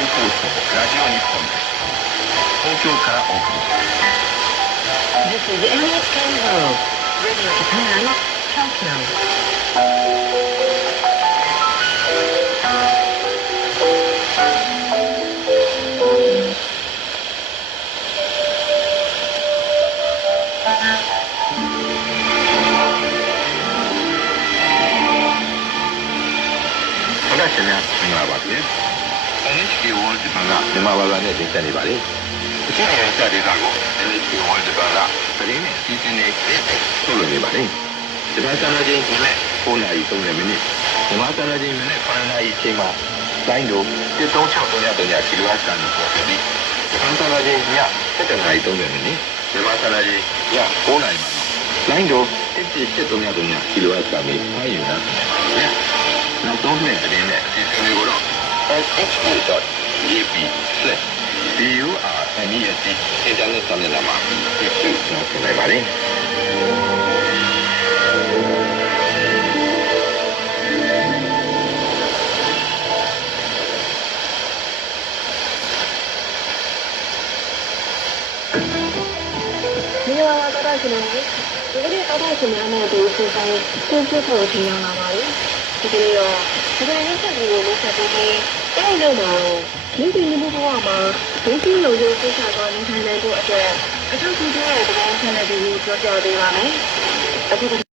再放送ラジオ日本です。東京からお送りします。This is NHK World Radio Japan, Tokyo. 私たちはမင်္ဂလာပါခင်ဗျာ NHK World Japan ကမြန်မာဘာသာနဲ့တင်ဆက်နေပါလေဒီနေ့ရတဲ့ဒေတာကို NHK World Japan ကသတင်းနဲ့စီစဉ်နေထုတ်လွှင့်နေပါလေဂျပန်စံတော်ချိန်နဲ့9:30မိနစ်မြန်မာစံတော်ချိန်နဲ့9:00အချိန်မှာလိုင်းတို့13633 kHz ကနေပေါ်ပြီးဂျပန်စံတော်ချိန်ည7:30မိနစ်မြန်မာစံတော်ချိန်ည9:00မှာလိုင်းတို့13733 kHz ကနေဖမ်းယူနိုင်ပါတယ်နောက်ဆုံးနဲ့သတင်းနဲ့အစီအစဉ်တွေကိုတော့ nhk.jp/burmest အင်တာနက်စာမျက်နှာမှာကြည့်ရှုနိုင်ပါတယ်ဒီလိုပါတော့ကျွန်တော်ဒီနေ့တော့ကျွန်တော်နဲ့ဒီစီစဉ်ကိုပြဖို့ထင်ရမှာပါလေဒီလိုတော့ဒီလိုမျိုးဆက်ပြီးလို့ဆက်ပြီးအဲ့လိုတော့ဒီဒီလူဘဝမှာဒုတိယလိုလိုကိစ္စတော့နေထိုင်နိုင်ဖို့အတွက်အထောက်အကူတဲ့သဘောထားနဲ့ဒီကိုပြောပြပေးပါမယ်အခု